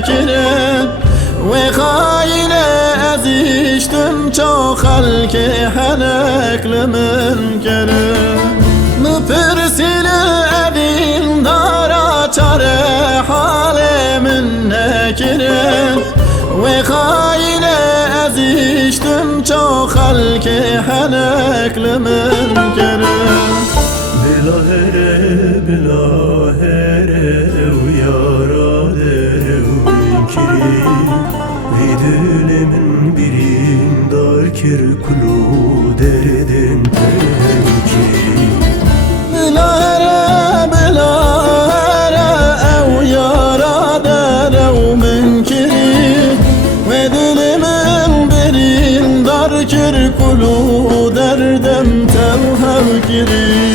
nekirin ve kayne eziştim çok halki helekli münkerin müpürsili evin dara çare halimin nekirin ve kayne eziştim çok halki helekli münkerin Bilahere bilahere uyara derev inkiri Vidülemin birin darkir kulu derdin temki Bilahere bilahere ev yara derev münkiri ve dilimin birin darkir kulu derdim tevhevkiri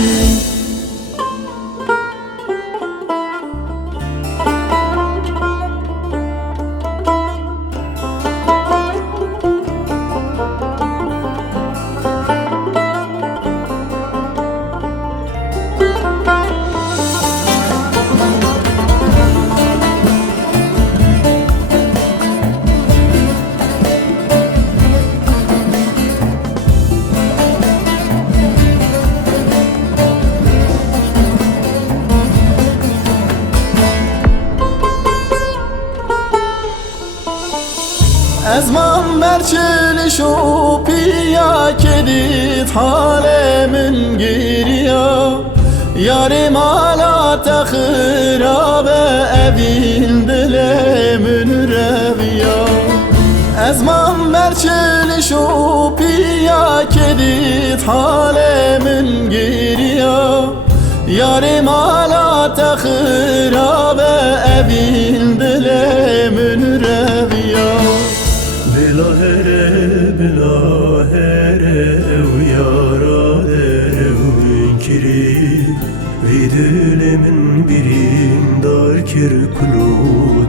Ezman berçili şupiya kedit halemin giriya Yarim ala tekhira ve evin dilemin reviya Ezman berçili şupiya kedit halemin giriya Yarim ala tekhira ve evin dilemin reviya Bilahere bilahere uyara derev inkiri Vidülemin birin darkir kulu